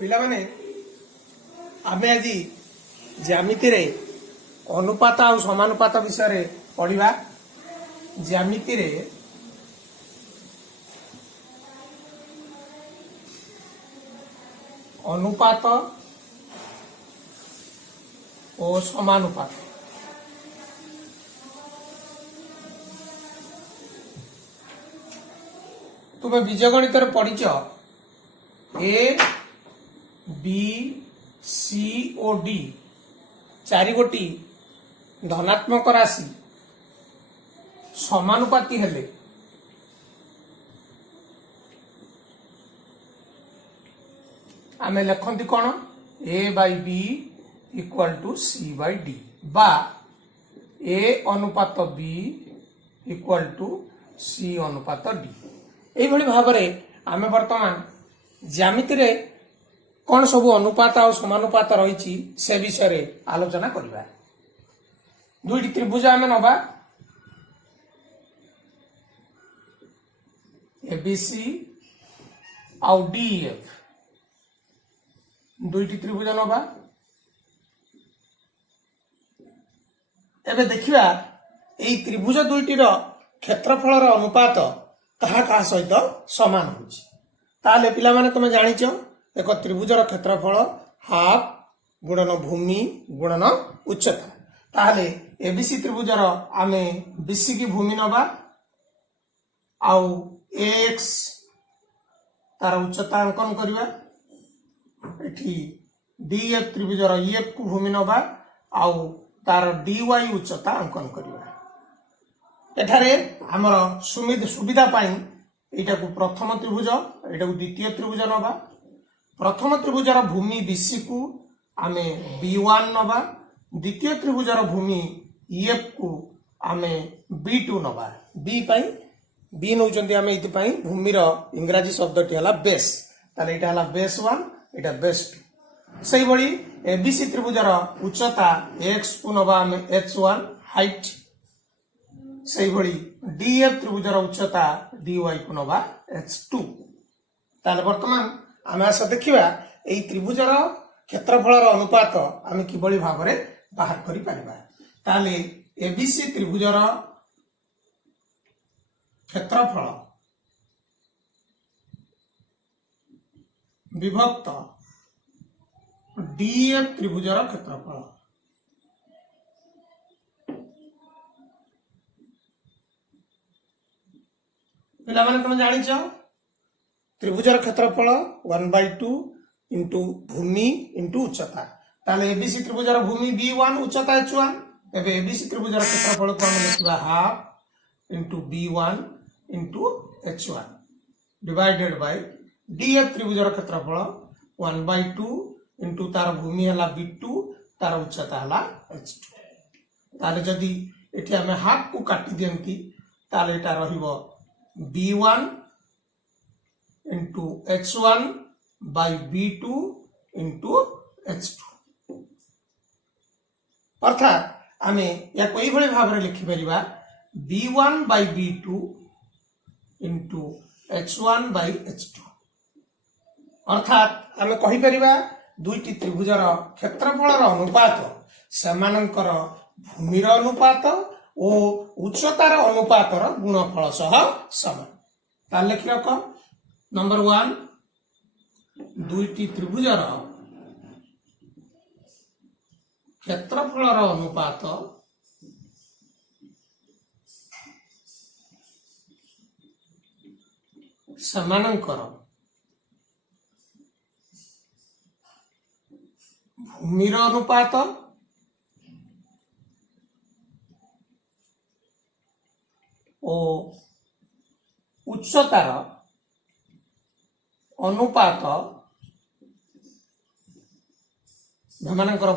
पिला माने आमे आज ज्यामिति रे अनुपात और समानुपात विषय रे पढ़िबा। ज्यामिति रे अनुपात और समानुपात तुम्हें बीजगणित पढ़ीच A B C O D चारि गोटी धनात्मक राशि समानुपाती हेले आमे लिखती कौन A by B equal to C by D बा ए अनुपात बी इक्वल टू सी अनुपात डी। यही भाव में आमे वर्तमान ज्यामिति रे कौन सब अनुपात और समानुपात रही से विषय रे आलोचना करबा। दुईटी त्रिभुज आमे नबा एबीसी आउ डीएफ दुईटी त्रिभुज नबा। एबे देखिबा एई त्रिभुज दुईटीर क्षेत्रफल अनुपात कहा कहा सहित समान होछि। ताले पिला माने तुम जानिछ एक त्रिभुजर क्षेत्रफल हाफ गुणन भूमि गुणन उच्चता। ताले एबीसी त्रिभुजर आमे बीसी की भूमि नबा आउ एक्स तार उच्चता अंकन करबा। एठी डीएफ त्रिभुजर ईएफ को भूमि नबा आउ तार डीवाई उच्चता अंकन करबा। एठारे हमर सुविधा पाई एटा को प्रथम त्रिभुज एटा को द्वितीय त्रिभुज नबा। प्रथम त्रिभुजर भूमि बीसी को आमे B1 नबा। द्वितीय त्रिभुजर भूमि EF को आमे B2 नबा। बी पाई बी नौचंदी आमे इति पाई भूमिर इंग्रजी शब्दटी हला बेस। ताले एटा हला बेस 1 एटा बेस 2। सही बड़ी एबीसी त्रिभुजर उच्चता x को नबा आमे h1 हाइट। सही बड़ी डीएफ त्रिभुजर उच्चता dy को नबा h2। ताले वर्तमान आमे आस देखिबा एई त्रिभुजर क्षेत्रफलर अनुपात आमे किबळी भाबरे बाहर करि परिबा। ताले एबीसी त्रिभुजर क्षेत्रफल विभक्त डीएफ त्रिभुजर क्षेत्रफल पिला माने तुम जानिछ त्रिभुजर क्षेत्रफल 1/2 इंटू भूमि इंटू उच्चता। ताले एबीसी त्रिभुजर भूमि B1 उच्चता h1। एबे एबीसी त्रिभुजर क्षेत्रफल को हम लिखबा half into B1 into h1 divided by DF त्रिभुजर क्षेत्रफल 1/2 इंटू तार भूमि हला B2 तार उच्चता हला h2। ताले जदी एठी हमें हाफ को काटी दियंती ताले एटा रहिबो B1 into h1 bye B2 into h2। अर्थात आमे या कोई भले भाव रे लिखि परिबा B1 bye B2 into h1 bye h2। अर्थात आमे कहि परिबा दुईटी त्रिभुजर क्षेत्रफलर अनुपात समानंकर भूमिर अनुपात और उच्चतार अनुपातर गुणफल सह समान। तार लिखि रख नंबर 1 दुईटी त्रिभुजर क्षेत्रफलर अनुपात समानंकर भूमिर अनुपात और उच्चतार अनुपात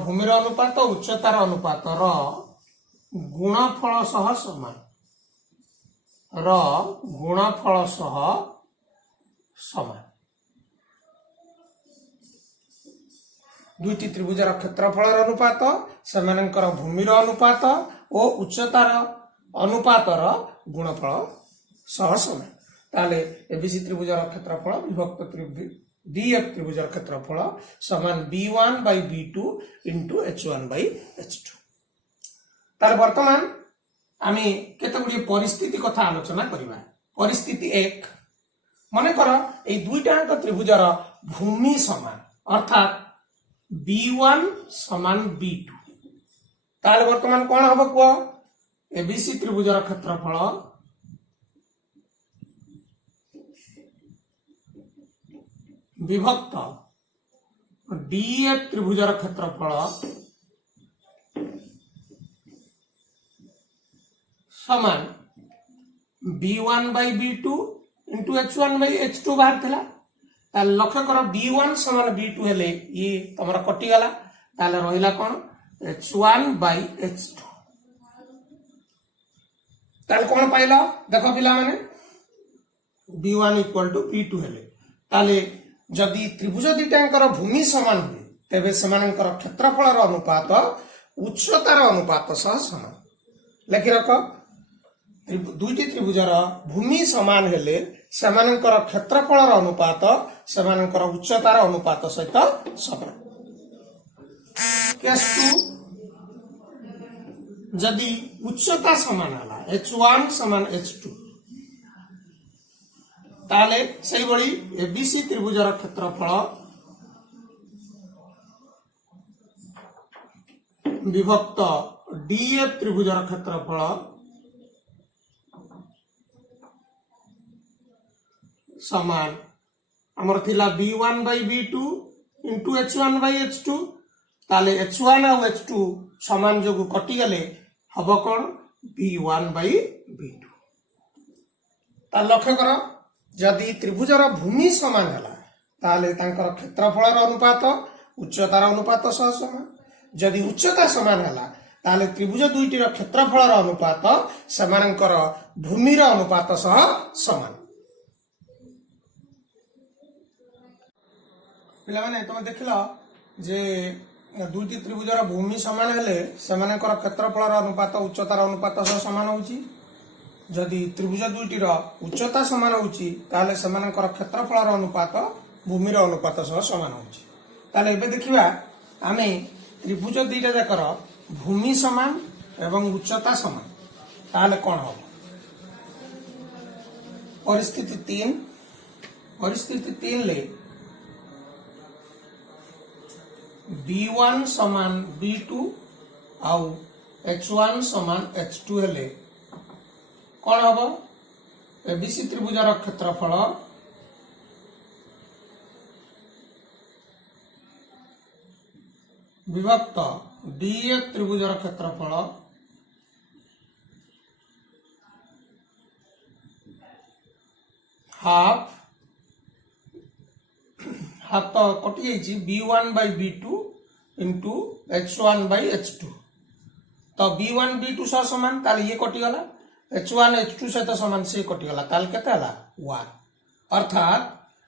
भूमिर अनुपात उच्चतार अनुपात गुणफल सह समान गुणफल सह समान। दुईटी त्रिभुजर क्षेत्रफलर अनुपात समानंकर भूमिर अनुपात और उच्चतार अनुपातर गुणफल सह समान। ताले एबीसी त्रिभुजर क्षेत्रफल विभक्त DF त्रिभुजर क्षेत्रफल समान B1 by B2 into H1 by H2। तार वर्तमान आमी केते गुडी परिस्थिति कथा आलोचना करिबा। परिस्थिति 1 मने कर ए दुईटाक त्रिभुजर भूमि समान अर्थात B1 समान B2 तार वर्तमान कोन हबो को ABC त्रिभुजर क्षेत्रफल विभक्त DF त्रिभुजर क्षेत्रफल समान B1 by B2 into H1 by H2 बाहर थिला। ताल लक्ष्य कर B1 समान B2 हेले ये तमरा कटि गला ताले रहिला कोन H1 by H2। ताल कोन पाइला देखो पिला माने B1 equal to B2 हेले ताले जदि त्रिभुज दुईटांकर भूमि समान हुए तेबे समानकर क्षेत्रफलर अनुपात उच्चतार अनुपात सह समान। लेखि रख दुईटी त्रिभुजर भूमि समान हेले समानकर क्षेत्रफलर अनुपात समानकर उच्चतार अनुपात सहित समान। केस 2 जदि उच्चता समान हला H1 समान H2 ताले सही बड़ी ABC त्रिभुजर क्षेत्रफल विभक्त DF त्रिभुजर क्षेत्रफल समान हमर थिला B1 by B2 into H1 by H2 ताले H1 और H2 समान जोगु कटि गले हबो कोन B1 by B2। ता लक्ष्य करो जदि त्रिभुजर भूमि समान हला ताले तांकर क्षेत्रफलर अनुपात उच्चतार अनुपात सह समान। जदि उच्चता समान हला ताले त्रिभुज दुईटीर क्षेत्रफलर अनुपात समानकर भूमिर अनुपात सह समान। पिला माने तुम देखिलो जे दुईटी त्रिभुजर भूमि समान हेले समानकर क्षेत्रफलर अनुपात उच्चतार अनुपात सह समान होउची। जदि त्रिभुज दुईटीर उच्चता समान होउची ताले समानकर क्षेत्रफलर अनुपात भूमिर अनुपात सह समान होउची। ताले एबे देखिबा आमे त्रिभुज दुईटा जाकर भूमि समान एवं उच्चता समान ताले कोन हो। परिस्थिति 3 ले B1 समान B2 आउ H1 समान H2 हेले कौन हम ABC त्रिभुजर क्षेत्रफल विभक्त DF त्रिभुजर क्षेत्रफल हाफ हाफ तो कटि जाइए B1 by B2 into H1 by H2 तो B1 B2 सह समान ताले ये कटि गला H1 H2 सहित समान से कटि गला ताले केते हला 1 अर्थात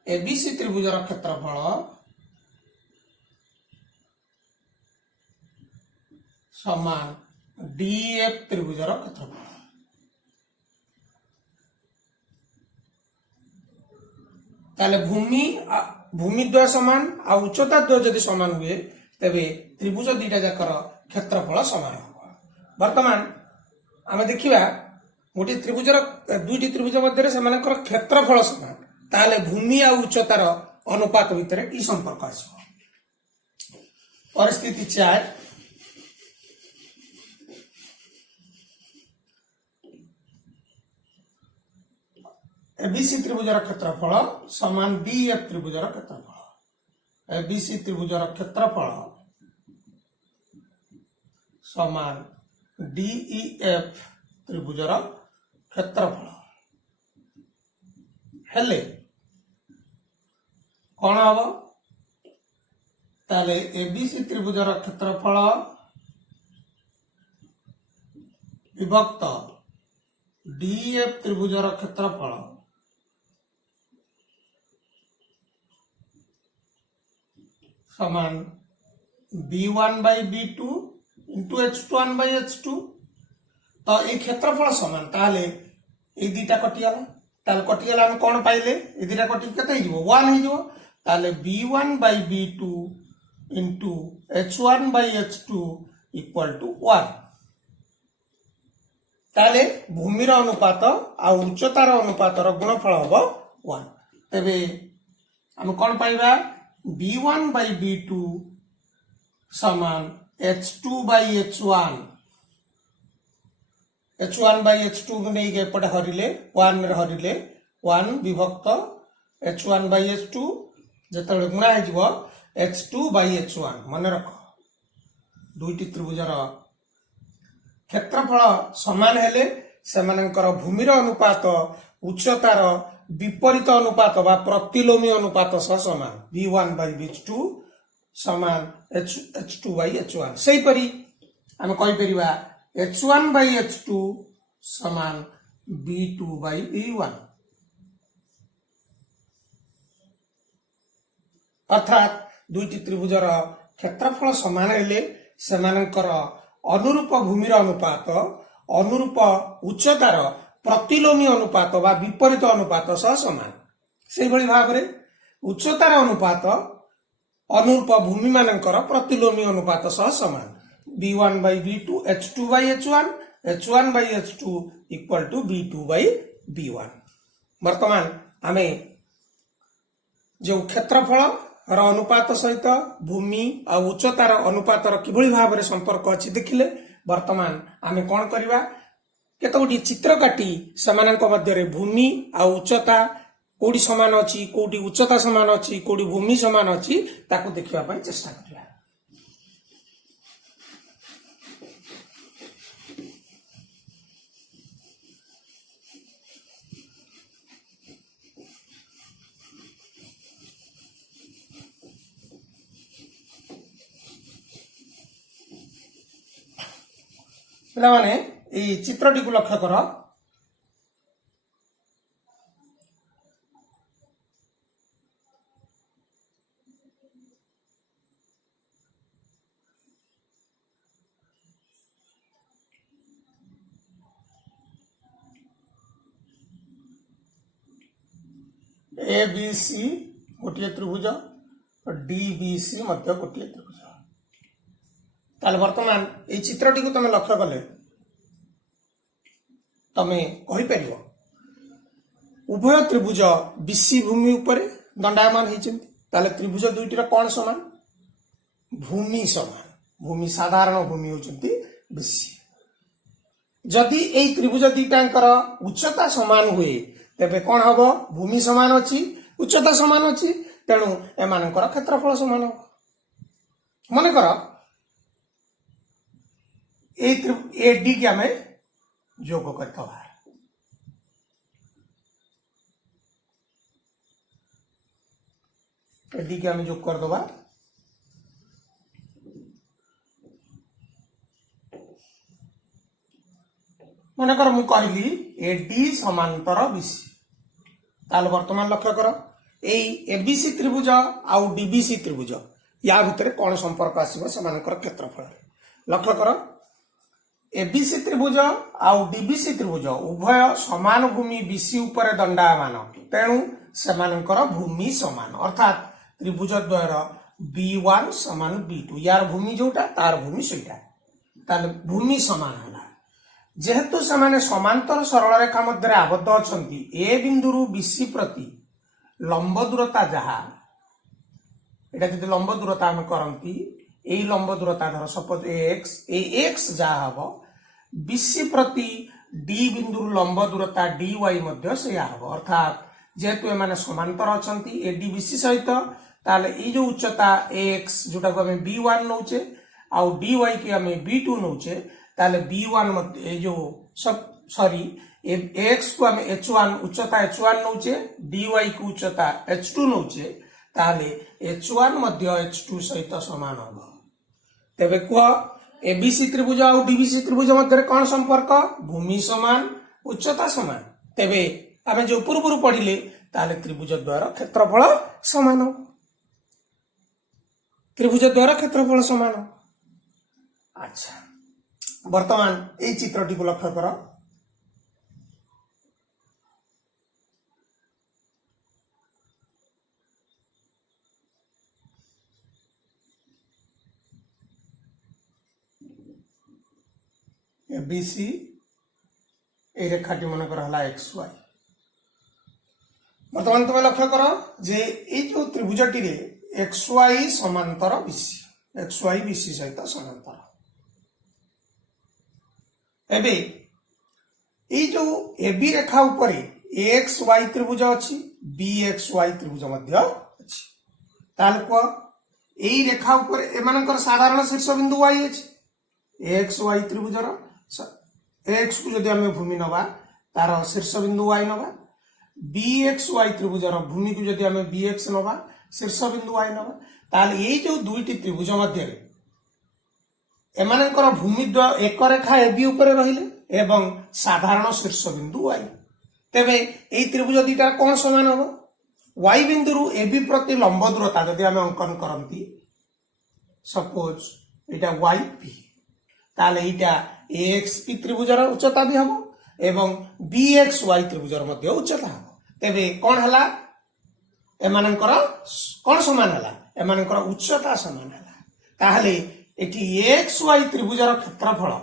ABC त्रिभुजर क्षेत्रफल समान DF त्रिभुजर क्षेत्रफल। ताले भूमिद्वय समान आ उच्चता द्वय जदि समान हुए तेबे त्रिभुज दुईटा जाकर क्षेत्रफल समान हो। वर्तमान आमे देखिबा गोटे त्रिभुजर दुईटी त्रिभुज मध्य सेमानकर क्षेत्रफल समान ताले भूमि आ उच्चतार अनुपात भितर की संपर्क आसो। परिस्थिति 4 ABC त्रिभुजर क्षेत्रफल समान DF त्रिभुजर क्षेत्रफल। ABC त्रिभुजर क्षेत्रफल समान DEF त्रिभुजर क्षेत्रफल हेले कौन हम ताले ABC त्रिभुजर क्षेत्रफल विभक्त DEF त्रिभुजर क्षेत्रफल समान B1 by B2 into H1 by H2 तो ये क्षेत्रफल समान ताले ये दीटा कटिगला ताले कटिगला हम कोन पाइले ये दीटा कटि केते हिजो 1 हिजो ताले b1 by b2 into h1 by h2 equal to 1 ताले भूमिर अनुपात आ उच्चतार अनुपातर गुणफल हम 1 तेबे हम कौन पाइबा b1 by b2 समान h2 by h1 h1 by h2 नहीं के पटे हरिले 1 रे हरिले 1 विभक्त h1 by h2 जतले गुणा हे जीवो h2 by h1 मन रख दुईटी त्रिभुजर क्षेत्रफल समान हेले सेमानकर भूमिर अनुपात उच्चतार विपरीत अनुपात बा प्रतिलोमी अनुपात सह समान b1 by b2 समान h2 by h1 सही परी हम कहि परिबा h1 by h2 समान b2 by b1 अर्थात दुईटी त्रिभुजर क्षेत्रफल समान हेले सेमानकर अनुरूप भूमिर अनुपात अनुरूप उच्चतार प्रतिलोमी अनुपात बा विपरीत अनुपात सह समान से भली भाव रे उच्चतार अनुपात अनुरूप भूमि मानकर प्रतिलोमी अनुपात सह समान b1 by b2 h2 by h1 h1 by h2 equal to b2 by b1 वर्तमान आमे जो क्षेत्रफल र अनुपात सहित भूमि आ उच्चतार अनुपातर किभली भाव संपर्क अछि देखिले वर्तमान आमे कोन करिवा केतोटी चित्र काटी समानक मध्य भूमि आ उच्चता कोडी समान अछि कोडी उच्चता समान अछि कोडी भूमि समान अछि ताकू देखिबा पय चेष्टा करिया पिला माने ए चित्रटी को लक्ष्य कर ए बी सी गोटे त्रिभुज डी बी सी मध्य गोटे त्रिभुज ताले वर्तमान ए चित्रटी को तमे लक्ष्य कले तमे कहि परिबो उभय त्रिभुज बीसी भूमि ऊपर दंडायमान होइछन्ति ताले त्रिभुज दुईटीर कोन समान भूमि समान भूमि साधारण भूमि होइछन्ति बीसी जदि एई त्रिभुज दुईटांकर उच्चता समान हुए तेबे कोन हबो भूमि समान अछि उच्चता समान अछि तेणु एमानकर क्षेत्रफल समान हबो मन कर ए डी के हमें योग करता है डी के हमें योग कर दबा मन कर मु कहली ए डी समांतर बीसी ताल वर्तमान लक्ष्य कर एबीसी त्रिभुज आउ डीबीसी त्रिभुज या भितर कौन संपर्क आसीबो समानकर क्षेत्रफल लक्ष्य कर एबीसी त्रिभुज आउ डीबीसी त्रिभुज उभय समान भूमि बीसी ऊपर दंडायमान तेणु सेमानकर भूमि समान अर्थात त्रिभुज द्वयर b1 समान b2 यार भूमि जोटा तार भूमि सेटा ताले भूमि समान हला जेहेतु समाने समांतर सरल रेखा मध्य आबद्ध अछंती ए बिंदुरु बीसी प्रति लंब दूरता जहा एटा जदि लंब दूरता हम करंती ए लंब दूरता धर सपोज एक्स जहा हबो बीसी प्रति डी बिंदु लंब दूरता dy मध्य से हबो अर्थात जेहेतु एमाने समांतर अछंती ए डी बीसी सहित ताले ए जो उच्चता x जोटा को हमें b1 नउचे आउ dy के हमें b2 नउचे ताले b1 मध्य ए जो सब सॉरी x को हमें h1 उच्चता h1 नउचे dy को उच्चता h2 नउचे ताले h1 मध्य h2 सहित समान हबो तेबे को एबीसी त्रिभुज और डीबीसी त्रिभुज मध्य कौन संपर्क भूमि समान उच्चता समान तेबे आमे जो पूर्व पढ़िले ताले त्रिभुज द्वारा क्षेत्रफल समान हो त्रिभुज द्वारा क्षेत्रफल समान हो अच्छा वर्तमान ए चित्रटी को लक्ष्य कर एबीसी ए रेखाटी मन कर एक्स वाई बर्तमान तुम लक्ष्य कर जे ये जो त्रिभुजटी रे एक्स वाई समांतर बीसी एक्स वाई बीसी सहित समांतर एबे ये जो एबी रेखा उपरे एक्स वाई त्रिभुज अच्छी बी एक्स वाई त्रिभुज मध्य अच्छी ताल को यही रेखा ऊपर एमानकर साधारण शीर्ष बिंदु वाई अच्छी एक्स वाई त्रिभुजर एक्स को जदि आम भूमि नवा तार शीर्ष बिंदु वाई नवा बी एक्स वाई त्रिभुजर भूमि को जदि आम बी एक्स नवा शीर्ष बिंदु वाई नवा ताल ये जो दुईटी त्रिभुज मध्य एमानकर भूमि एक रेखा एबी ऊपर रहिले एवं साधारण शीर्ष बिंदु वाई तेबे एई त्रिभुज दीटा कौन समान हम वाई बिंदु एबी प्रति लंब दूरता जदि आम अंकन करती सपोज एटा वाई पी ताले एटा एक्स पी त्रिभुजर उच्चता भी हम एवं बी एक्स वाई त्रिभुजर मध्य उच्चता हम तेबे कौन हला एमानकर कौन समान हला एमानकर उच्चता समान हला ताहले एटी एक्स वाई त्रिभुजर क्षेत्रफल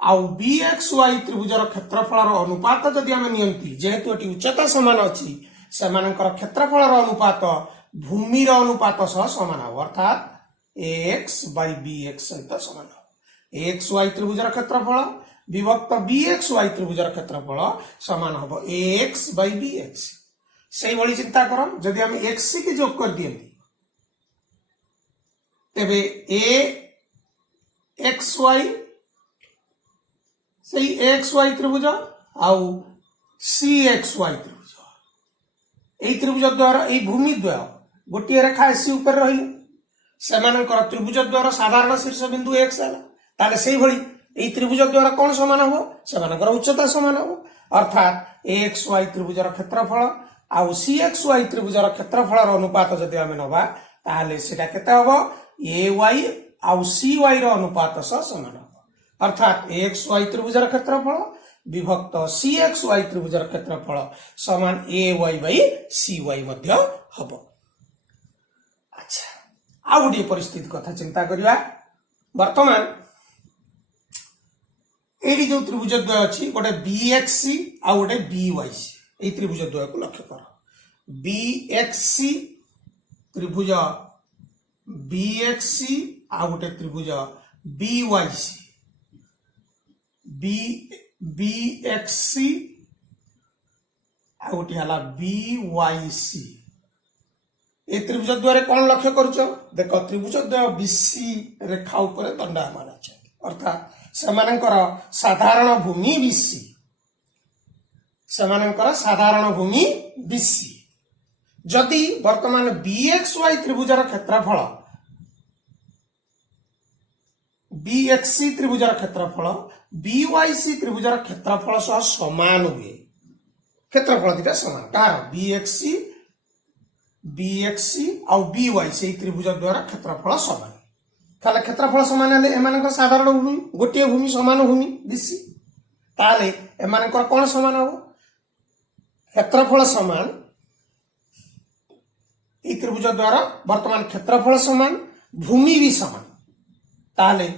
आउ बी एक्स वाई त्रिभुजर क्षेत्रफल अनुपात जदि आम नियंती जेहेतु एटी उच्चता समान अच्छी सेमानकर क्षेत्रफल अनुपात भूमिर अनुपात सह समान हो अर्थात एक्स बाई बी एक्स सहित समान हो एक्स वाई त्रिभुजर क्षेत्रफल विभक्त बी एक्स वाई त्रिभुजर क्षेत्रफल समान हम एक्स बाई बी एक्स से भली चिंता कर जदि आम एक्स के जोग कर दियंती तेबे ए एक्स वाई से एक्स वाई त्रिभुज आउ सी एक्स वाई त्रिभुज यही त्रिभुज द्वारा यही भूमि द्वय गोटे रेखा एसी ऊपर रही सेमानकर त्रिभुज द्वारा साधारण शीर्ष बिंदु एक्स है ताले से भली यही त्रिभुज द्वारा कौन समान हो सेमानकर उच्चता समान हो अर्थात एक्स वाई त्रिभुजर क्षेत्रफल आउ सी एक्स वाई त्रिभुजर क्षेत्रफल अनुपात जदि आम नवा ताले सेटा केते हबो ए वाई आउ सी वाई रो अनुपात सह समान हो अर्थात एक्स वाई त्रिभुजर क्षेत्रफल विभक्त सी एक्स वाई त्रिभुजर क्षेत्रफल समान A Y by C Y मध्य हब अच्छा आ गोटे परिस्थिति कथा चिंता करिया वर्तमान एडी जो त्रिभुज द्वय अछि गोटे बी एक्स सी आ गोटे बी वाई सी ए त्रिभुज द्वय को लक्ष्य कर बी एक्स सी त्रिभुज बी एक्स सी आ गोटे त्रिभुज B Y C B X C आ गोटे हला बी वाई सी ए त्रिभुज द्वारा कौन लक्ष्य करुच देख त्रिभुज द्वय बीसी रेखा ऊपर दंडायमान अच्छे अर्थात सेमानकर साधारण भूमि बीसी सेमानकर साधारण भूमि बीसी जदि वर्तमान बी एक्स वाई त्रिभुजर क्षेत्रफल बी एक्स सी त्रिभुजर क्षेत्रफल बी वाई सी त्रिभुजर क्षेत्रफल सह समान हुए क्षेत्रफल दीटा समान कार बी एक्स सी आउ बी वाई सी त्रिभुज द्वारा क्षेत्रफल समान ताले क्षेत्रफल समान हेले एमानकर साधारण भूमि गोटे भूमि समान भूमि बीसी ताले एमानकर कौन समान हो क्षेत्रफल समान ई त्रिभुज द्वारा वर्तमान क्षेत्रफल समान भूमि भी समान ताले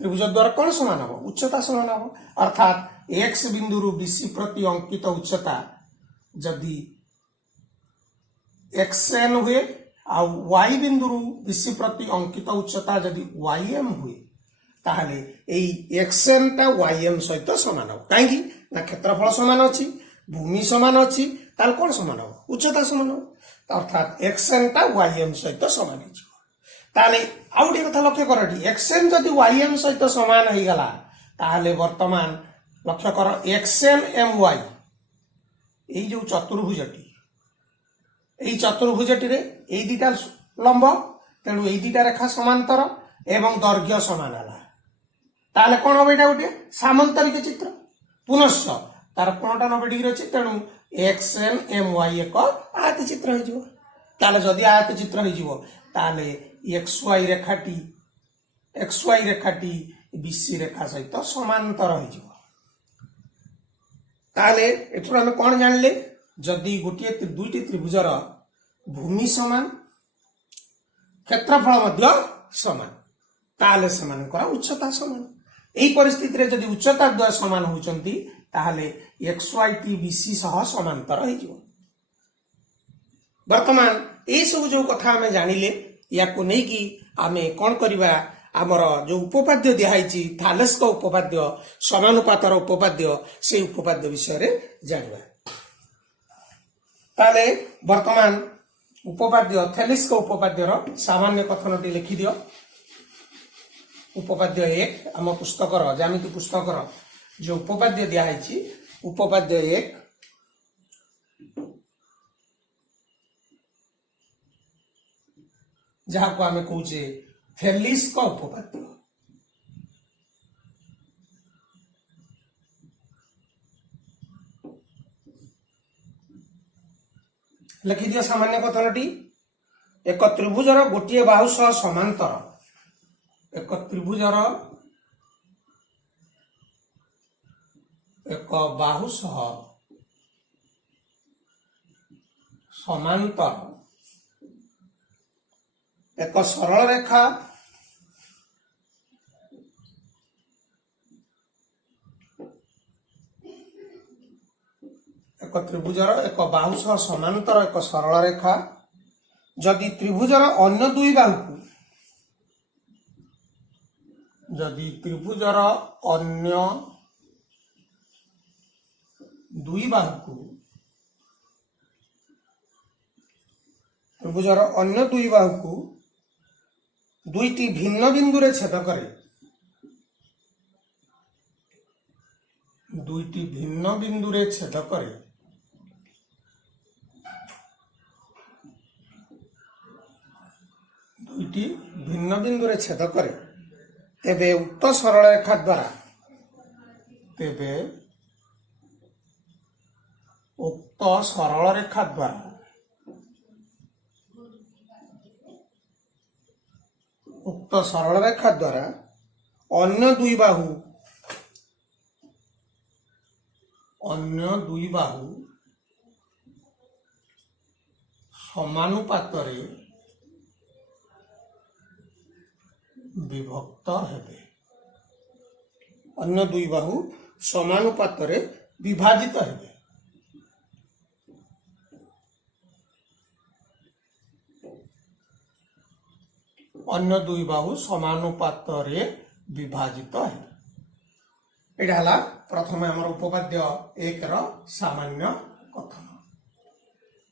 त्रिभुज द्वारा कौन समान हो उच्चता समान हो अर्थात एक्स बिंदु बीसी प्रति अंकित उच्चता जदि एक्सएन हुए आ वाई बिंदु बीसी प्रति अंकित उच्चता जदि वाईएम हुए ताहले एई एक्सएन टा वाईएम सहित समान हो काहेकि ना क्षेत्रफल समान अछि भूमि समान अछि ताल कौन समान हो उच्चता समान हो अर्थात एक्सएन टा वाईएम सहित समान हो ताले आउ गोटे कथा लक्ष्य कर एक्सएन जदि वाईएम सहित समान हो गला ताहले वर्तमान लक्ष्य कर एक्सएन एम वाई एई जो चतुर्भुजटी एई चतुर्भुजटी रे एई दिटा लंब तेणु एई दिटा रेखा समांतर एवं दैर्घ्य समान हला ताले कोन हो एटा गोटे सामांतरिक चित्र पुनश्च तार कोणटा 90 डिग्री अछि तेणु एक्सएन एम वाई एक आयत चित्र हो जिवो ताले जदि आयत चित्र हो जिवो ताले एक्स वाई रेखाटी बीसी रेखा सहित समांतर हो जिवो ताले एठुर हम कोन जानले जदि गोटे दुईटी त्रिभुजर भूमि समान क्षेत्रफल मध्य समान ताले समानकर उच्चता समान এই परिस्थिति जदि उच्चता द्वय समान होचंती ताहले XYT BC सह समांतर हो। वर्तमान ए सब जो कथा आमे जानिले या को नै कि आमे कोन करबा आमर जो उपपाद्य दिहाइची थालेस का उपपाद्य समानुपातर उपपाद्य से उपपाद्य विषय रे जानबा। ताले वर्तमान उपपाद्य थेलिस का उपपाद्य रो सामान्य कथनटी लिखि दियो। उपपाद्य 1 आम पुस्तक ज्यामिति पुस्तक जो उपपाद्य दिहाइची उपपाद्य 1 जहाँ को आमे कहूचे थेलिस का उपपाद्य। लिखि दियो सामान्य कथनटी एक त्रिभुजर गोटे बाहु सह समांतर एक त्रिभुजर एक बाहु सह समांतर एक सरल रेखा एक त्रिभुजर एक बाहु सह समांतर एक सरल रेखा जदि त्रिभुजर अन्य दुई बाहु जदि त्रिभुजर अन्य दुई बाहु त्रिभुजर अन्य दुई बाहु दुईटी भिन्न बिंदु रे छेद करे दुईटी भिन्न बिंदु रे छेद करे दुईटी भिन्न बिंदु रे छेद करे तेबे उक्त सरल रेखा द्वारा तेबे उक्त सरल रेखा द्वारा उक्त सरल रेखा द्वारा अन्य दुई बाहु समानुपातरे विभक्त हेबे अन्य दुई बाहु समानुपातरे विभाजित हेबे। अन्य दुई बाहु समानुपातरे विभाजित हेबे। एटा हला प्रथम हमर उपपाद्य 1 रो सामान्य कथन।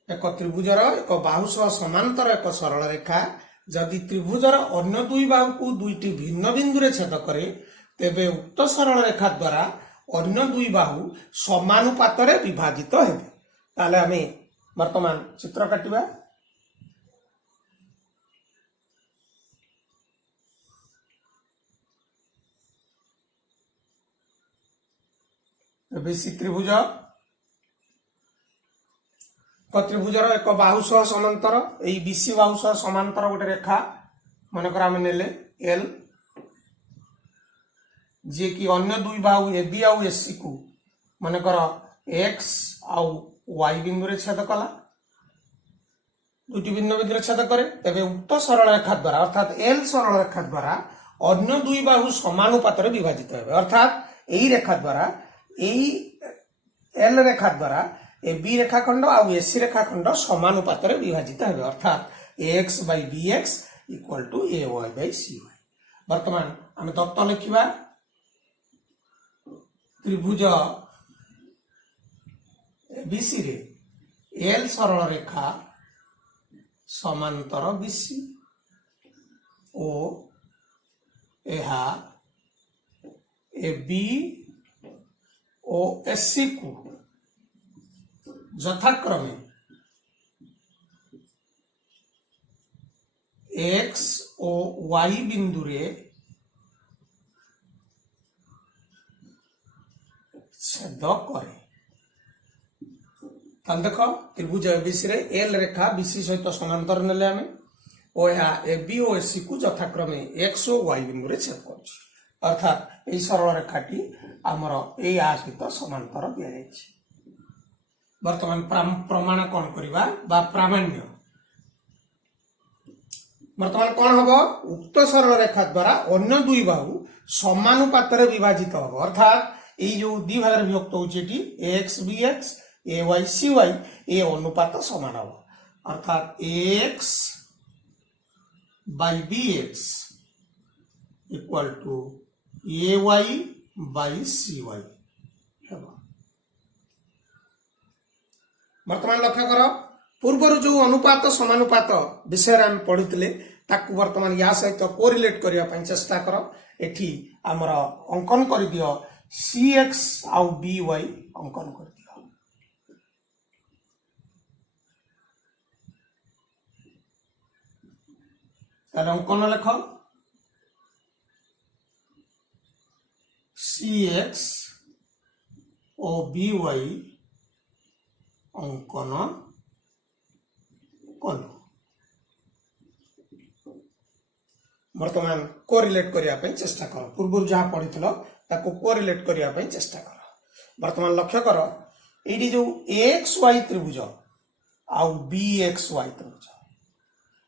एक त्रिभुजर एक बाहु सह समांतर एक सरल रेखा जदि त्रिभुजर अन्य दुई बाहु को दुईटी भिन्न बिंदु रे छेद करे तेबे उक्त सरल रेखा द्वारा अन्य दुई बाहु समानुपातरे विभाजित हेबे। ताले हमें वर्तमान चित्र काटिबा। बीसी त्रिभुज त्रिभुजर एक बाहु सह समांतर एई बीसी बाहु सह समांतर गोटे रेखा मनकर आम नेले एल जे कि अन्य दुई बाहु एबी आउ एससी को मनकर एक्स आउ वाई बिंदु रे छेद कला दुटी भिन्न बिंदु रे छेद करे तेबे उक्त सरल रेखा द्वारा अर्थात एल सरल रेखा द्वारा अन्य दुई बाहु समानुपातरे विभाजित हेबे। अर्थात एई रेखा द्वारा एई एल रेखा द्वारा ए बी रेखाखंड आउ एसी रेखाखंड समानुपातरे विभाजित हेबे। अर्थात x by b x equal to A Y by C y. वर्तमान आम तत्व लिखा त्रिभुज एबीसी रे एल सरल रेखा समांतर बीसी ओ एहा ए बी ओ एससी को यथाक्रमे एक्स ओ वाई बिंदु रे छेद करे। ताल देख त्रिभुज एबीसी रे एल रेखा बीसी सहित समांतर नेले आमे ओ या एबी ओ एससी को यथाक्रमे एक्स ओ वाई बिंदु रे छेद करछि। अर्थात एई सरल रेखाटी आमर एई आ सहित समांतर दिया जायछि। वर्तमान प्रमाण कौन करिबा बा प्रामाण्य बर्तमान कौन हम उक्त सरल रेखा द्वारा अन्य दुई बाहु समानुपात विभाजित हम अर्थात ये जो दी भाग विभक्त होती x b x a y c y a अनुपात समान हम अर्थात x by b x equal to A Y by C y. वर्तमान लक्ष्य कर पूर्वर जो अनुपात समानुपात विषय आम पढ़ुले ताकू वर्तमान या सहित कोरिलेट करने चेष्टा कर एठी आमर अंकन कर दियो सी एक्स आउ बी वाई अंकन कर दियो। ताले अंकन लेख सी एक्स और बी वाई अंकन कलु वर्तमान कोरिलेट करने चेष्टा कर पूर्व जहाँ पढ़ी ताको कोरिलेट करने चेष्टा कर। वर्तमान लक्ष्य कर ये जो एक्स वाई त्रिभुज आउ बी एक्स वाई त्रिभुज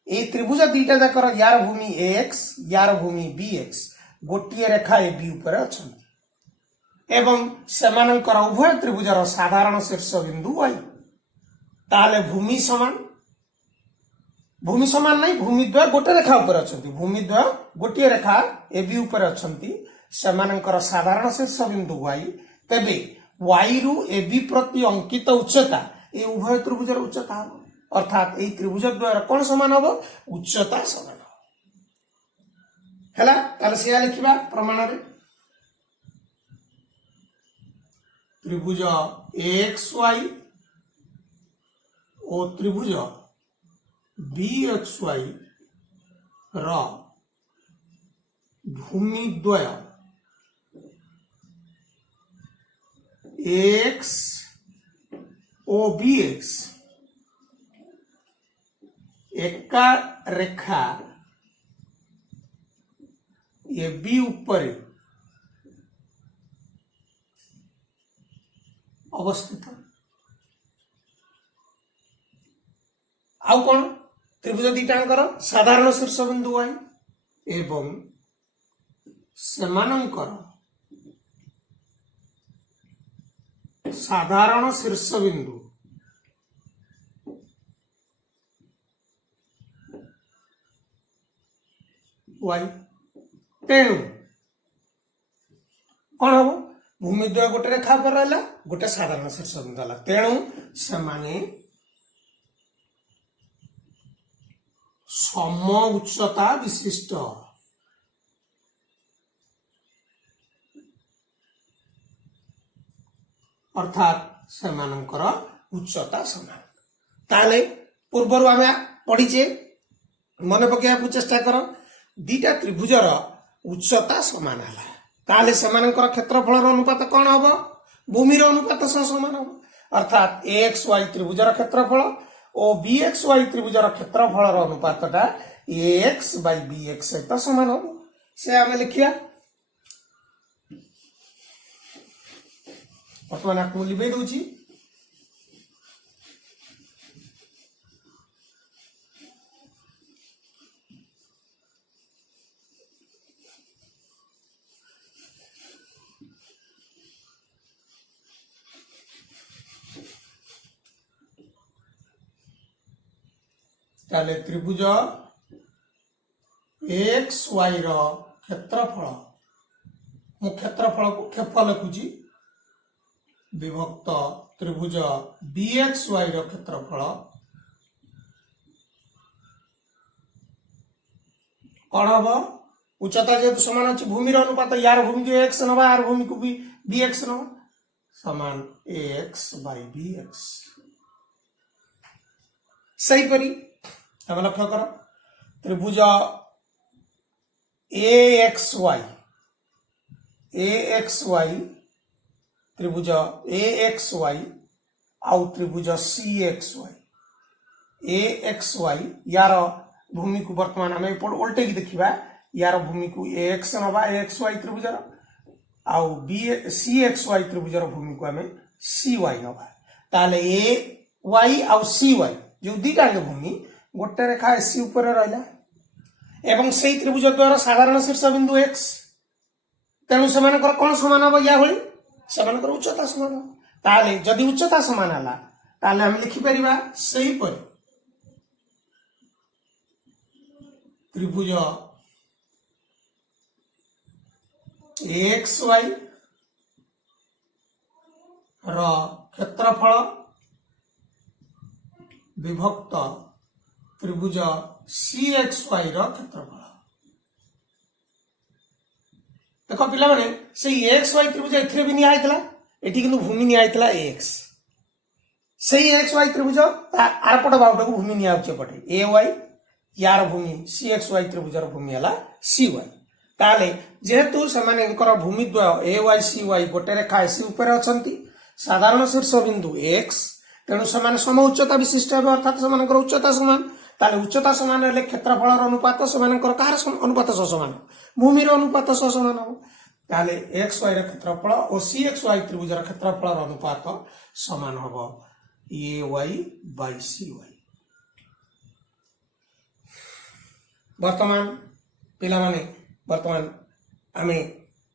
ये त्रिभुज दीटा जाकर यार भूमि एक्स यार भूमि बी एक्स गोटे रेखा ए बी उपर अच्छा एवं सेमानंकर उभय त्रिभुजर साधारण शीर्ष बिंदु वाई ताले भूमि समान नहीं भूमि द्वय गोटे रेखा ऊपर अच्छा भूमि द्वय गोटे रेखा ए बी उपर अच्छा सेमानंकर साधारण शीर्ष बिंदु वाई तेबे वाई रु ए बी प्रति अंकित उच्चता ए उभय त्रिभुजर उच्चता हम अर्थात ए त्रिभुज द्वय कौन समान हम उच्चता समान है ताले सिया लिखिबा प्रमाण रे त्रिभुज एक्स वाई और त्रिभुज बी एक्स वाई र भूमि द्वय एक्स ओ बी एक्स एका रेखा ये बी ऊपर अवस्थित आउ कौन त्रिभुज दीटांकर साधारण शीर्ष बिंदु वाई एवं सेमानंकर साधारण शीर्ष बिंदु वाई तेणु कौन हम भूमि द्वय गोटे रेखा पर रहा गोटे साधारण शीर्ष बिंदु है तेणु से सम उच्चता विशिष्ट अर्थात सेमानंकर उच्चता समान ताले पूर्वर आम पढ़ीचे मन पकेया चेष्टा कर दीटा त्रिभुजर उच्चता समान है ताले सेमानंकर क्षेत्रफल अनुपात कौन हम भूमि अनुपात समान हम अर्थात एक्स वाई त्रिभुजर क्षेत्रफल और बी एक्स वाई त्रिभुजर क्षेत्रफल अनुपातटा एक्स बाई बी एक्स सहित समान हम से आम लिखिया बर्तमान आपको लिखे दूची ताले त्रिभुज एक्स वाई रो क्षेत्रफल मु क्षेत्रफल को क्षेत्र लिखुची विभक्त त्रिभुज बी एक्स वाई रो क्षेत्रफल कौन हम उच्चता जेहेतु समान अच्छी भूमि अनुपात यार भूमि को एक्स नवा यार भूमि को भी बी एक्स नवा समान एक्स बाई बी एक्स सही परी हम लक्ष्य कर त्रिभुज ए एक्स वाई त्रिभुज ए एक्स वाई आउ त्रिभुज सी एक्स वाई यार भूमि को वर्तमान आम उल्टे की देखा यार भूमि को ए एक्स नवा ए एक्स वाई त्रिभुजर आउ बी सी एक्स वाई त्रिभुजर भूमि को आम सी वाई नवा ताले ए वाई आउ सी वाई जो दीटा भूमि गोटे रेखा एसी ऊपर रहा एवं से त्रिभुज द्वारा साधारण शीर्ष बिंदु x तेणु से कौन समान हम या भली से उच्चता समान हम ताले जदि उच्चता समान है ताले हम लिखिपर से त्रिभुज एक्स वाई रो क्षेत्रफल विभक्त त्रिभुज सी एक्स वाई रो क्षेत्रफल देख पिला माने से एक्स वाई त्रिभुज एथिरे भी निया आइतला एठी किंतु भूमि निया आइतला एक्स से एक्स वाई त्रिभुज आरपट बाउटा को भूमि निया आउचे पटे ए वाई यार भूमि सी एक्स वाई त्रिभुज रो भूमि हला सी वाई ताले जेहेतु सेमानेकर भूमि द्वय ए वाई सी वाई गोटे रेखा एसी ऊपर अछंती साधारण शीर्ष बिंदु एक्स तेणु सेमाने सम उच्चता विशिष्ट है अर्थात सेमानकर उच्चता समान ताले उच्चता समान हेले क्षेत्रफल अनुपात सेमानकर कार अनुपात सह समान भूमि अनुपात सह समान हो ताले एक्स वाई क्षेत्रफल और सी एक्स वाई त्रिभुज क्षेत्रफल अनुपात समान हम ए वाई बाई सी वाई वर्तमान पिला माने वर्तमान आमे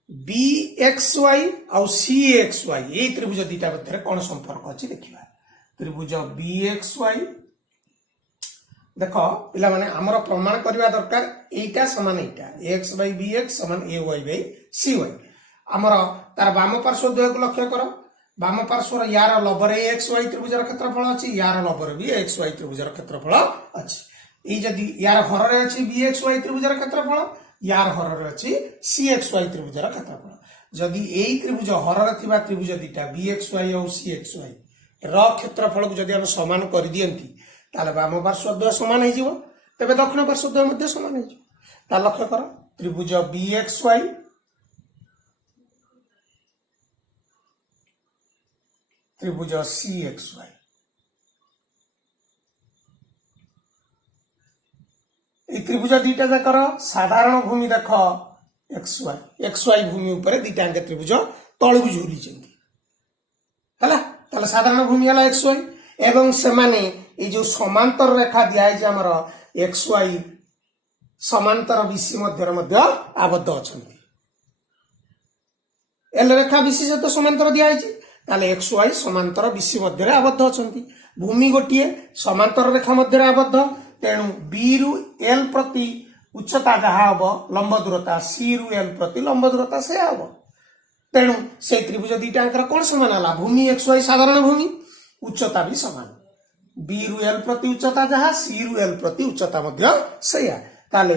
बी एक्स वाई और सी एक्स वाई ये त्रिभुज दीटा मध्य कौन संपर्क अच्छी देखा त्रिभुज बी एक्स वाई देख पिला माने आमर प्रमाण करवा दरकार एटा समान एटा एक्स बाई बी एक्स समान A Y by C Y आमर तार वाम पार्श्व द्वय को लक्ष्य कर वाम पार्श्व यार लबर एक्स वाई त्रिभुज क्षेत्रफल अच्छी यार लबर भी एक्स वाई त्रिभुज क्षेत्रफल अच्छी ये जदि यार हर अच्छी बी एक्स वाई त्रिभुज क्षेत्रफल यार हर अच्छी सी एक्स वाई त्रिभुज क्षेत्रफल जदि यही त्रिभुज हर त्रिभुज दीटा बी एक्स वाई और सी एक्स वाई क्षेत्रफल को जदि हम समान कर दियंती ताले वाम पार्श्वद्वय समान हो तेरे दक्षिण पार्श्वद्वय समान हो लक्ष्य कर त्रिभुज बी एक्स वाई त्रिभुज सी एक्स वाई त्रिभुज दीटा जाकर साधारण भूमि देख एक्स वाई भूमि उपर दीटा अंक त्रिभुज तलू झुली है साधारण भूमि है एक्स वाई एवं सेमाने ये जो समांतर रेखा दिखाई आमर एक्स वाई समांतर बीसी मध्य आबद्ध अच्छा एल रेखा बीसी सहित समांतर दिखाई एक्स वाई समांतर बीसी मध्य आबद्ध अच्छा भूमि गोटे समांतर रेखा मध्य आबद्ध तेणु बी रु एल प्रति उच्चता जहाँ हम लंब दूरता सी रु एल प्रति लंब दूरता से हम तेणु से त्रिभुज दीटा अंकर कौन समान है भूमि एक्स वाई साधारण भूमि उच्चता भी समान बी रु एल प्रति उच्चता जहाँ सी रु एल प्रति उच्चता से ताले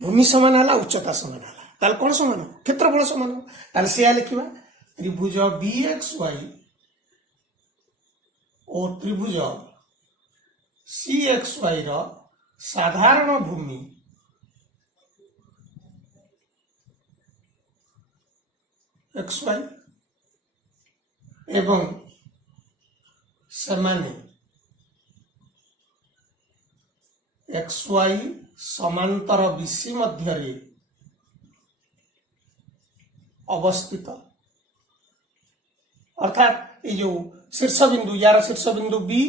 भूमि समान है उच्चता समान है ताले कौन समान हो क्षेत्रफल समान हो ताले से लिखा त्रिभुज बी एक्स वाई और त्रिभुज सी एक्स वाई साधारण भूमि एक्स वाई एवं सेमाने एक्स वाई समांतर बीसी मध्य अवस्थित अर्थात ये जो शीर्ष बिंदु यार शीर्ष बिंदु बी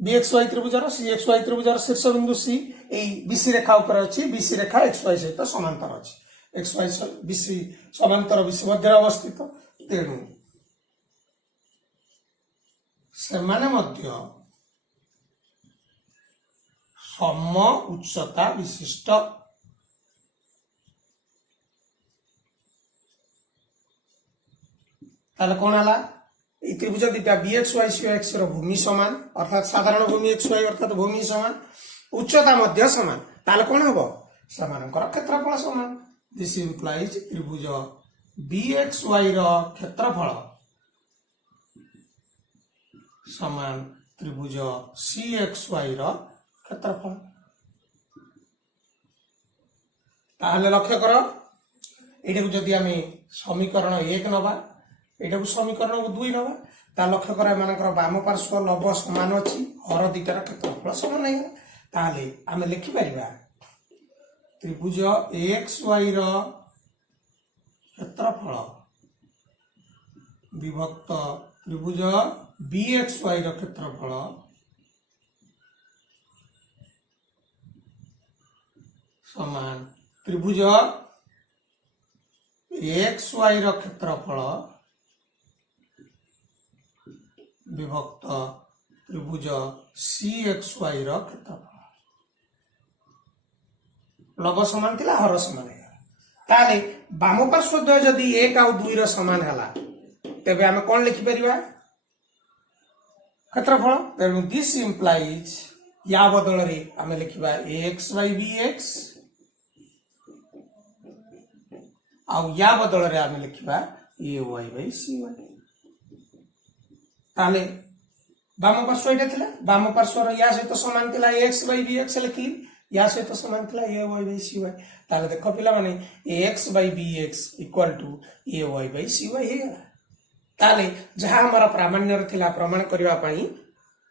एक्स वाई त्रिभुजर सी एक्स वाई त्रिभुजर शीर्ष बिंदु सी बीसी रेखा ऊपर अच्छी बीसी रेखा एक्स वाई सहित समांतर अच्छी एक्स वाई बीसी समांतर बीसी मध्य अवस्थित तेणु सेमाने मध्य सम उच्चता विशिष्ट ताले कौन है त्रिभुज दीटा B X Y C X भूमि समान अर्थात साधारण भूमि एक्स वाई अर्थात भूमि समान उच्चता मध्य समान ताले कौन हम सेमानकर क्षेत्रफल समान दिस इम्प्लाइज त्रिभुज बी एक्स वाई क्षेत्रफल समान त्रिभुज सी एक्स वाई क्षेत्रफल ताहले लक्ष्य कर ये जदि आम समीकरण 1 नवा एटा समीकरण 2 नवा ता लक्ष्य कर एमानकर वाम पार्श्व लंब समान अच्छी हर दीटार क्षेत्रफल समान है ताहले आम लिखि परिबा त्रिभुज एक्स वाई क्षेत्रफल विभक्त त्रिभुज बी एक्स वाई क्षेत्रफल समान त्रिभुज एक्स वाई रो क्षेत्रफल विभक्त त्रिभुज सी एक्स वाई रो क्षेत्रफल लव समान थिला हर समान है ताले बाम पार्श्व द्वय जदि 1 और 2 रो समान हला तेबे आमे कोन लिखि परिबा क्षेत्रफल तेणु दिस इम्प्लाइज या बदल रे आमे लिखिबा एक्स बाय बी एक्स आउ या बदल रे आमे लिखिबा ए वाई बाय सी वाई ताले बाम पार्श्व एटा थिला बाम पार्श्व रो या सहित समान थिला एक्स बाय बी एक्स लिखि या सहित समान थिला A Y by C Y ताले देखो पिला माने X by B x equal to A Y by C Y हे गला ताले जहां हमारा प्रामाण्य थिला प्रमाण करबा पई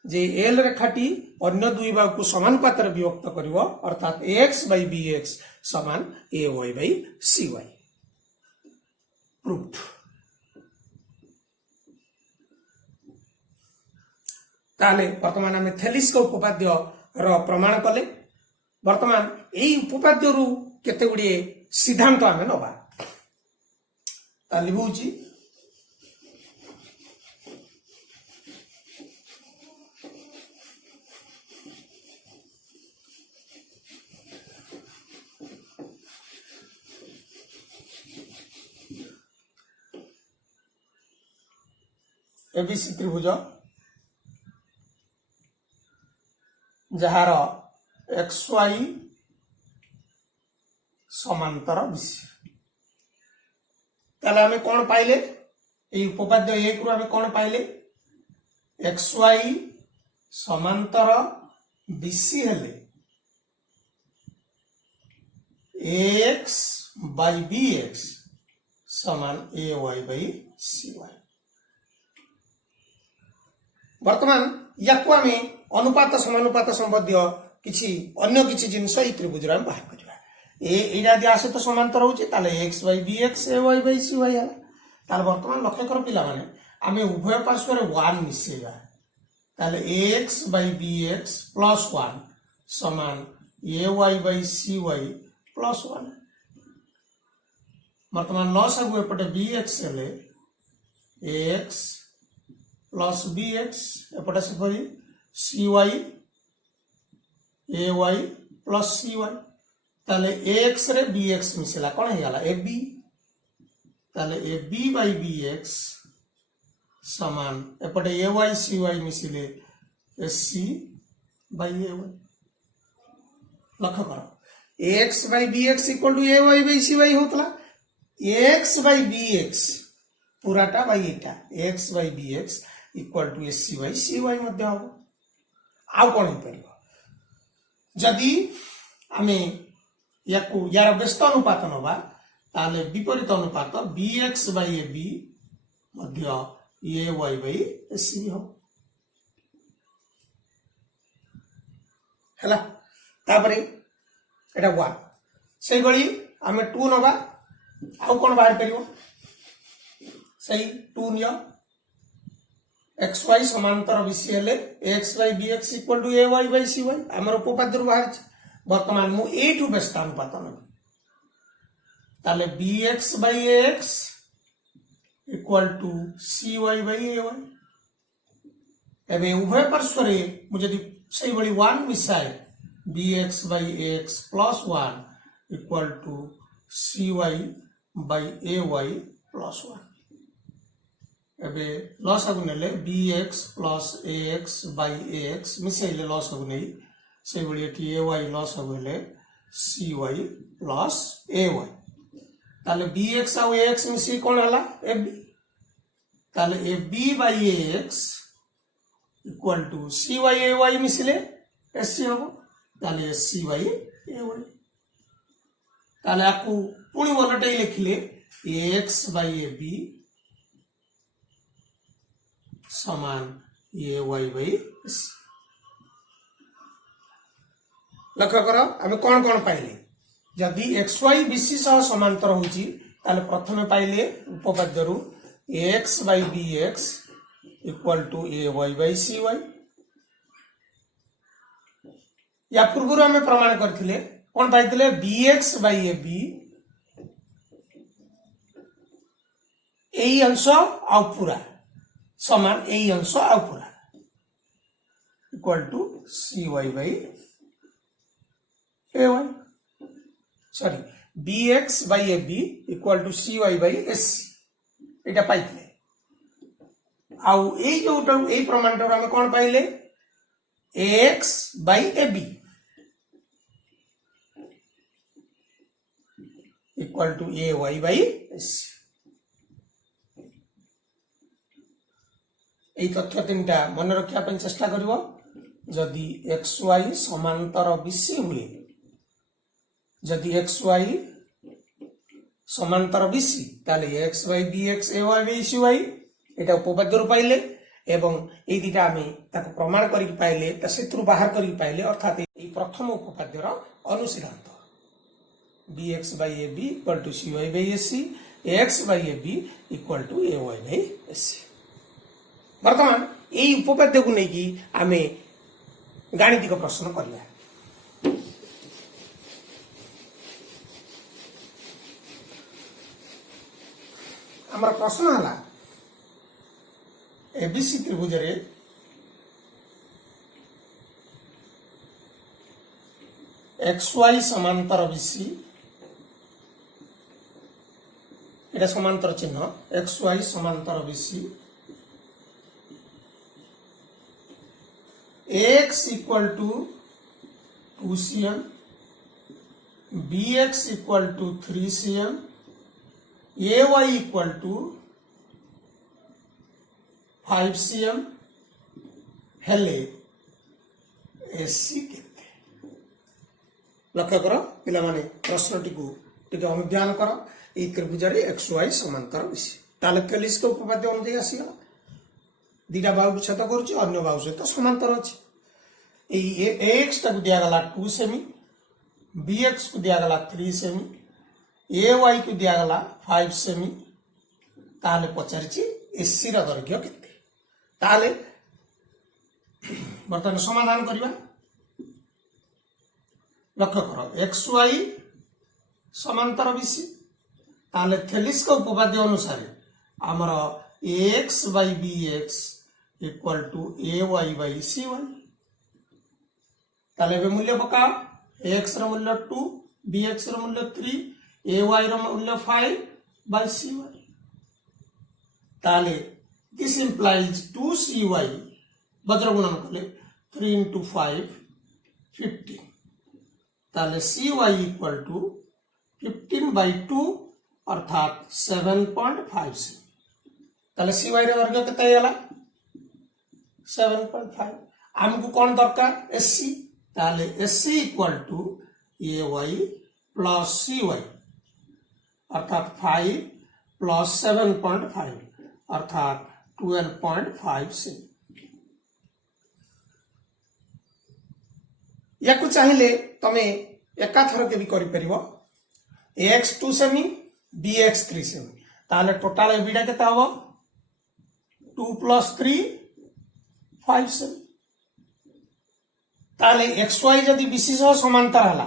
जे एल रेखाटी अन्य दुई बाहु को समानुपात रे विभक्त करिवो अर्थात एक्स बाय बी एक्स समान A Y by C Y proof ताले वर्तमान आमे थेलिस को उपपाद्य रो प्रमाण कले वर्तमान एई उपपाद्य रु केते गुडी सिद्धांत आमे नबा ता लिबुची एबीसी त्रिभुज जहार एक्स वाई समांतर बीसी ताले हमें कौन पाइले ए उपपाद्य एक रु हमें कौन पाइले एक्स वाई समांतर बीसी हेले एक्स बाय बी एक्स समान A Y by C y वर्तमान याकु आमे अनुपात समानुपात संबंधी किछि अन्य किछि जिंस ई त्रिभुज रे बाहर करबा एइडा दि आसे तो समांतर होची ताले x by bx a y by c y हला ताले वर्तमान लक्ष्य कर पिला माने आमे उभय पार्श्व रे 1 मिसेबा ताले x बाय bx प्लस 1 समान a y by c y plus 1 वर्तमान लॉस अब एपटे bx हेले x प्लस bx एपटे से परी cy ay प्लस cy ताले ax रे bx मिसेला कोन हे गला ab ताले ab बाय bx समान एपटे ay cy मिसिले sc बाय ay लक्ष्य करो ax by bx equal to ay by cy होतला x बाय bx पूराटा बाय एटा x by bx equal to sc bye C Y मध्य हो आउ कोन हे परिबो जदि आमे याकू यार व्यस्त अनुपात नबा ताले विपरीत अनुपात bx बाय ab मध्य ay बाय सी हो हला तापरे एटा 1 सेई गळी आमे 2 नबा आउ कोन बाहर परिबो सही 2 नियो एक्स वाई समांतर बीसी हेले x by bx equal to A Y by C y हमर उपपाद्य बाहर वर्तमान मु एठु व्यस्त अनुपात नबी ताले bx by ax equal to cy by ay एबे उभय पार्श्व रे मु जदी सही बडी 1 मिसाय bx by ax plus 1 equal to cy by ay plus 1 एबे लॉस आगु नेले bx plus ax by ax मिसेले लॉस आगु नै से बडी एटी ay लॉस आगु हेले cy प्लस ay ताले bx आ ax मिसी कोन हला ab ताले ab by ax equal to cy ay मिसिले sc हो ताले sc बाय ay ताले आकु पुणी वलटै लिखिले ax बाय ab समान ए वाई बाई लक्ष्य कर आम कौन कौन पाइले जदि एक्स वाई बीसी सह समांतर होची ताले प्रथमे पाइले उपपाद्य रु x by B x equal to A Y by C y या पूर्व आम प्रमाण करथिले कौन पाइले bx बाई ए बी यही अंश आउ पूरा समान यही अंश आउ पूरा equal to c y by a y sorry bx by a b equal to c y by s एटा पाइले आउ ए जो ए प्रमाण आम कौन पाइले x by a b equal to A Y by s এই তথ্য তিনটা মনে রাখিয়া ପାଇଁ চেষ্টা করিব যদি एक्स वाई समांतर बीसी हुए যদি एक्स वाई समांतर बीसी তাহলে x by bx a y by c y এটা উপপাদ্যରୁ পাইলে এবং এই দুইটা আমি তাকে প্রমাণ করি পাইলে তা সেতুরু বাহার করি পাইলে অর্থাৎ এই প্রথম উপপাদ্যর অনুশীলন্ত bx by ab equal to cy by ac ax by ab equal to ay by ac बर्तमान यही उपपाद्य को लेकिन आम गाणितिक प्रश्न करवा आमर प्रश्न है एबीसी त्रिभुज रे एक्स वाई समांतर बीसी एटा समांतर चिन्ह एक्स वाई समांतर bc x equal to 2cm bx equal to 3cm ay equal to 5cm हेले एसी केते लक्ष्य कर पिला माने प्रश्नटी को टिके अनुध्यान कर ए त्रिभुज रे एक्स वाई समांतर बीसी ताले कैलिस को उपपाद्य अनुଯାୟୀ आसीगला दीटा बाहु छेद करुच्ची अन्य बाहु सहित समांतर अच्छी एक्स टाक दिगला 2 सेमी bx को दिगला 3 सेमी ay को दिगला 5 सेमी ताले पचारिछि एसी रा दैर्घ्य केते ताले बर्तमान समाधान करिबा लक्ष्य कर xy समांतर बीसी ताले थेलिस का उपपाद्य अनुसार हमर x by bx equal to ay by cy ताले बे मूल्य पका x रो मूल्य 2 bx रो मूल्य 3 ay रो मूल्य 5 by cy ताले दिस implies 2cy वज्र गुणन कले 3 into 5 15 ताले cy इक्वल टू 15 by 2 अर्थात 7.5 ताले cy रे वर्ग केते हैला 7.5 हमको कौन दरकार एससी ताले sc equal to ay plus cy अर्थात 5 प्लस 7.5 अर्थात 12.5 से या को चाहिए तमे एका थर के भी करि परिबो ax 2 सेमी bx 3 सेमी ताले टोटल एबिडा केता हबो 2 प्लस 3 5 सेमी ताले xy जदि बीसी सह समांतर हला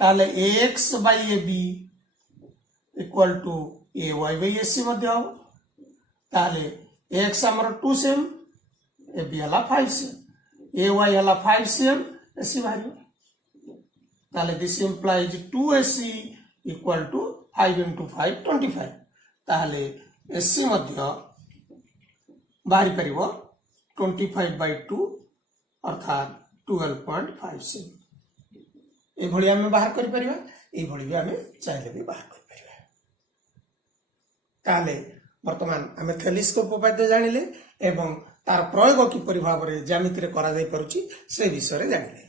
ताले ax by ab equal to ay by ac मध्य हो ताले x हमर 2 सेम ab हला 5 सेम ay हला 5 सेम ac भारी ताले this implies 2ac equal to 5 into 5 25 ताले ac मध्य बाहरी परिबो 25/2 अर्थात 12.5 से ए भली हमें बाहर करि परिबा ए भली भी हमें चाहिले भी बाहर करि परिबा ताले वर्तमान हमें थेलिस को उपपाद्य जानिले एवं तार प्रयोग किपरि भाबरे ज्यामिति रे करा जाय परुची से विषय रे जानिले।